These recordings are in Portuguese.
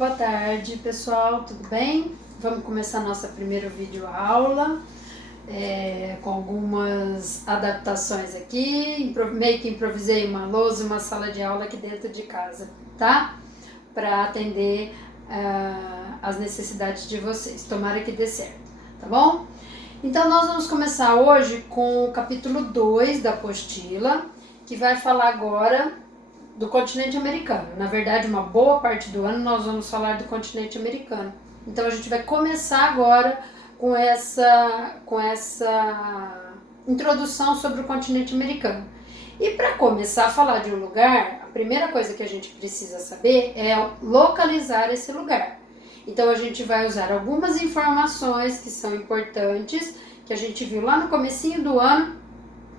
Boa tarde, pessoal, tudo bem? Vamos começar nossa primeira videoaula com algumas adaptações aqui. Meio que improvisei uma lousa e uma sala de aula aqui dentro de casa, tá? Para atender as necessidades de vocês. Tomara que dê certo, tá bom? Então, nós vamos começar hoje com o capítulo 2 da apostila, que vai falar agora do continente americano. Na verdade, uma boa parte do ano nós vamos falar do continente americano. Então a gente vai começar agora com essa introdução sobre o continente americano. E para começar a falar de um lugar, a primeira coisa que a gente precisa saber é localizar esse lugar. Então a gente vai usar algumas informações que são importantes, que a gente viu lá no comecinho do ano,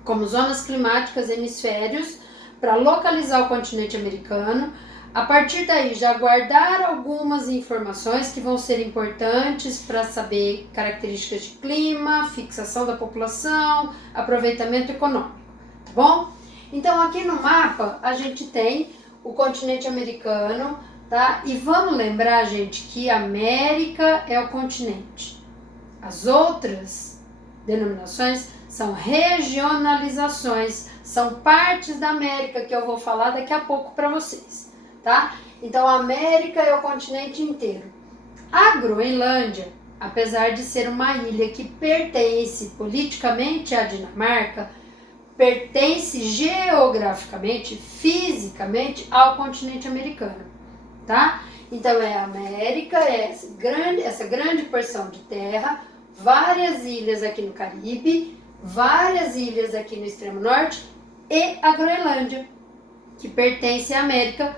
como zonas climáticas, hemisférios, para localizar o continente americano. A partir daí, já guardar algumas informações que vão ser importantes para saber características de clima, fixação da população, aproveitamento econômico, tá bom? Então, aqui no mapa, a gente tem o continente americano, tá? E vamos lembrar, gente, que América é o continente. As outras denominações são regionalizações, são partes da América que eu vou falar daqui a pouco para vocês, tá? Então, a América é o continente inteiro. A Groenlândia, apesar de ser uma ilha que pertence politicamente à Dinamarca, pertence geograficamente, fisicamente ao continente americano, tá? Então, é a América, é essa grande porção de terra, várias ilhas aqui no Caribe, várias ilhas aqui no extremo norte e a Groenlândia, que pertence à América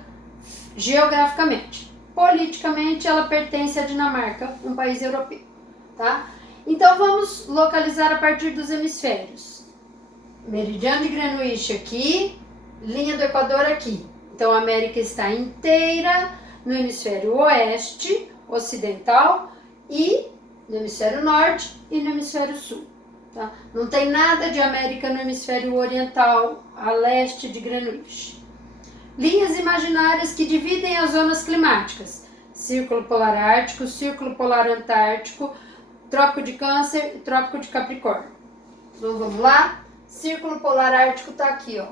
geograficamente. Politicamente, ela pertence à Dinamarca, um país europeu, tá? Então, vamos localizar a partir dos hemisférios. Meridiano de Greenwich aqui, linha do Equador aqui. Então, a América está inteira no hemisfério oeste, ocidental, e no hemisfério norte e no hemisfério sul. Tá? Não tem nada de América no hemisfério oriental, a leste de Greenwich. Linhas imaginárias que dividem as zonas climáticas: Círculo Polar Ártico, Círculo Polar Antártico, Trópico de Câncer e Trópico de Capricórnio. Então vamos lá? Círculo Polar Ártico está aqui, ó.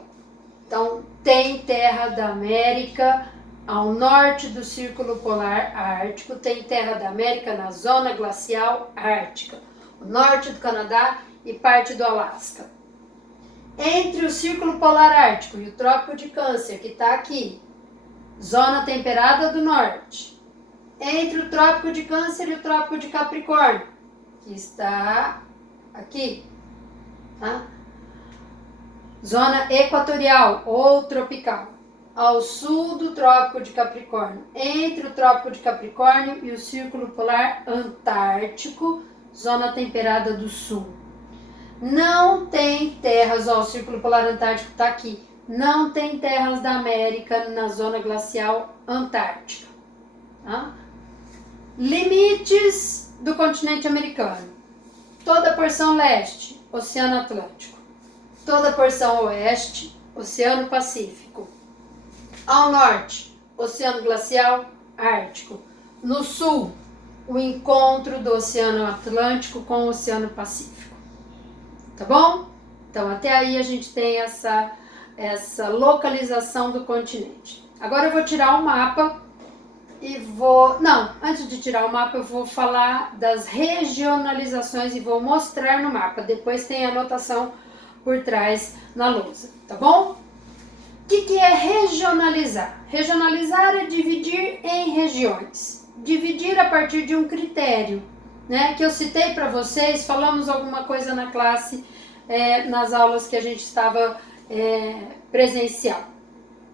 Então tem terra da América ao norte do Círculo Polar Ártico, tem terra da América na zona glacial ártica, o norte do Canadá e parte do Alasca. Entre o Círculo Polar Ártico e o Trópico de Câncer, que está aqui, zona temperada do norte. Entre o Trópico de Câncer e o Trópico de Capricórnio, que está aqui, tá? Zona equatorial ou tropical, ao sul do Trópico de Capricórnio, entre o Trópico de Capricórnio e o Círculo Polar Antártico, zona temperada do sul. Não tem terras, ó, o Círculo Polar Antártico está aqui, não tem terras da América na zona glacial antártica. Tá? Limites do continente americano. Toda a porção leste, Oceano Atlântico. Toda a porção oeste, Oceano Pacífico. Ao norte, Oceano Glacial Ártico. No sul, o encontro do Oceano Atlântico com o Oceano Pacífico. Tá bom? Então, até aí a gente tem essa localização do continente. Agora eu vou tirar o mapa e antes de tirar o mapa eu vou falar das regionalizações e vou mostrar no mapa. Depois tem a anotação por trás na lousa, tá bom? O que é regionalizar? Regionalizar é dividir em regiões. Dividir a partir de um critério, né? Que eu citei para vocês, falamos alguma coisa na classe, nas aulas que a gente estava presencial.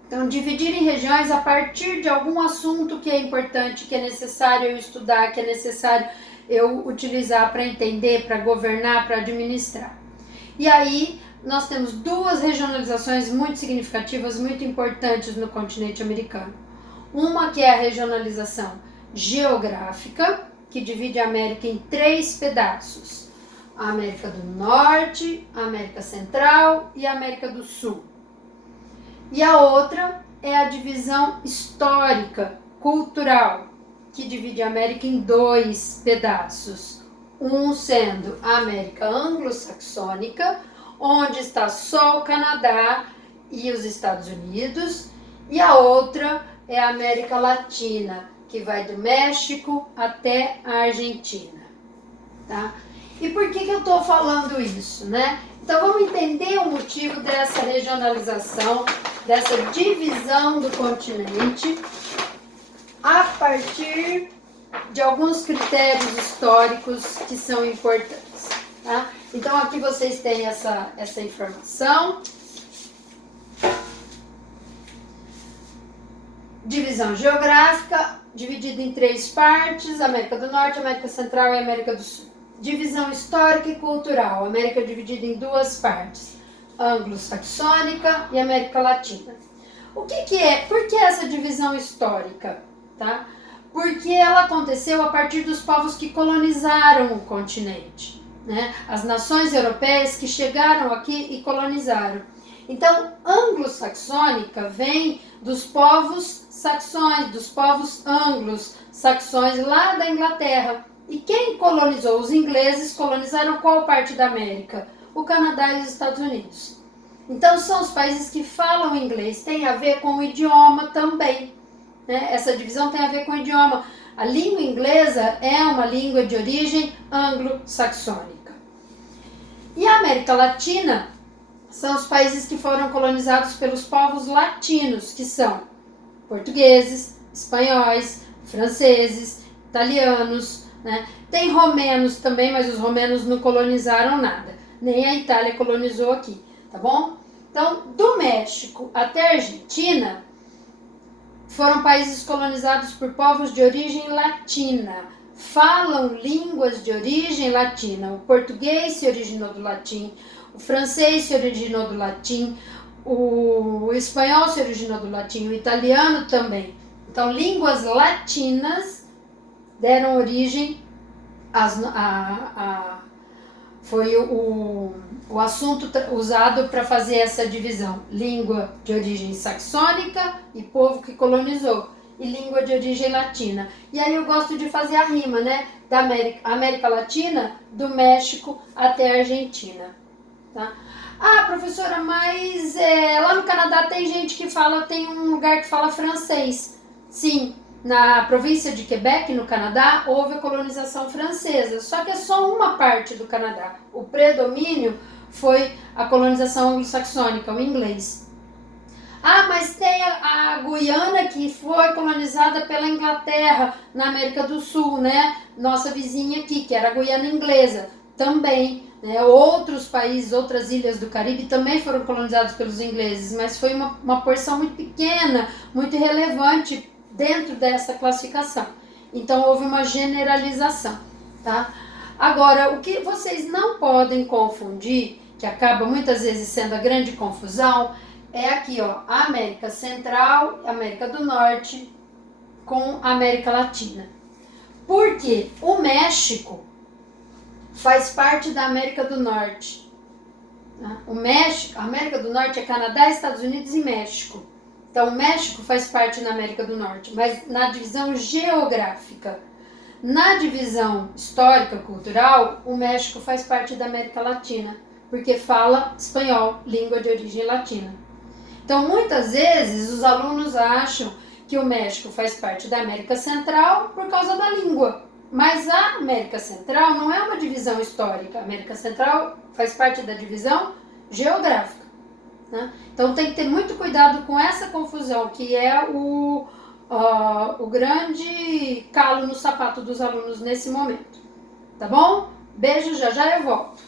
Então, dividir em regiões a partir de algum assunto que é importante, que é necessário eu estudar, que é necessário eu utilizar para entender, para governar, para administrar. E aí, nós temos duas regionalizações muito significativas, muito importantes no continente americano. Uma que é a regionalização geográfica, que divide a América em 3 pedaços. A América do Norte, a América Central e a América do Sul. E a outra é a divisão histórica, cultural, que divide a América em dois pedaços. Um sendo a América anglo-saxônica, onde está só o Canadá e os Estados Unidos, e a outra é a América Latina, que vai do México até a Argentina, tá? E por que eu estou falando isso, né? Então vamos entender o motivo dessa regionalização, dessa divisão do continente, a partir de alguns critérios históricos que são importantes, tá? Então aqui vocês têm essa informação. Divisão geográfica, dividida em 3 partes: América do Norte, América Central e América do Sul. Divisão histórica e cultural, América dividida em 2 partes: anglo-saxônica e América Latina. O que é? Por que essa divisão histórica? Tá? Porque ela aconteceu a partir dos povos que colonizaram o continente, né? As nações europeias que chegaram aqui e colonizaram. Então, anglo-saxônica vem dos povos saxões, dos povos anglos, saxões lá da Inglaterra. E quem colonizou? Os ingleses colonizaram qual parte da América? O Canadá e os Estados Unidos. Então, são os países que falam inglês, tem a ver com o idioma também, né? Essa divisão tem a ver com o idioma. A língua inglesa é uma língua de origem anglo-saxônica. E a América Latina são os países que foram colonizados pelos povos latinos, que são portugueses, espanhóis, franceses, italianos, né? Tem romenos também, mas os romenos não colonizaram nada. Nem a Itália colonizou aqui, tá bom? Então, do México até a Argentina, foram países colonizados por povos de origem latina. Falam línguas de origem latina. O português se originou do latim, o francês se originou do latim, o espanhol se originou do latim, o italiano também. Então, línguas latinas deram origem foi o assunto usado para fazer essa divisão: língua de origem saxônica e povo que colonizou, e língua de origem latina. E aí eu gosto de fazer a rima, né? Da América Latina, do México até a Argentina, tá? Ah, professora, mas lá no Canadá tem gente que fala, tem um lugar que fala francês. Sim, na província de Quebec, no Canadá, houve a colonização francesa, só que é só uma parte do Canadá. O predomínio foi a colonização anglo-saxônica, o inglês. Ah, mas tem a Guiana, que foi colonizada pela Inglaterra, na América do Sul, né? Nossa vizinha aqui, que era a Guiana inglesa, também. Né? Outros países, outras ilhas do Caribe também foram colonizados pelos ingleses, mas foi uma porção muito pequena, muito irrelevante dentro dessa classificação. Então houve uma generalização, tá? Agora, o que vocês não podem confundir, que acaba muitas vezes sendo a grande confusão, é aqui, ó, a América Central, a América do Norte com a América Latina. Porque o México faz parte da América do Norte. O México, a América do Norte é Canadá, Estados Unidos e México. Então, o México faz parte da América do Norte, mas na divisão geográfica. Na divisão histórica, cultural, o México faz parte da América Latina, porque fala espanhol, língua de origem latina. Então, muitas vezes, os alunos acham que o México faz parte da América Central por causa da língua. Mas a América Central não é uma divisão histórica. A América Central faz parte da divisão geográfica. Né? Então tem que ter muito cuidado com essa confusão, que é o grande calo no sapato dos alunos nesse momento. Tá bom? Beijo, já já eu volto.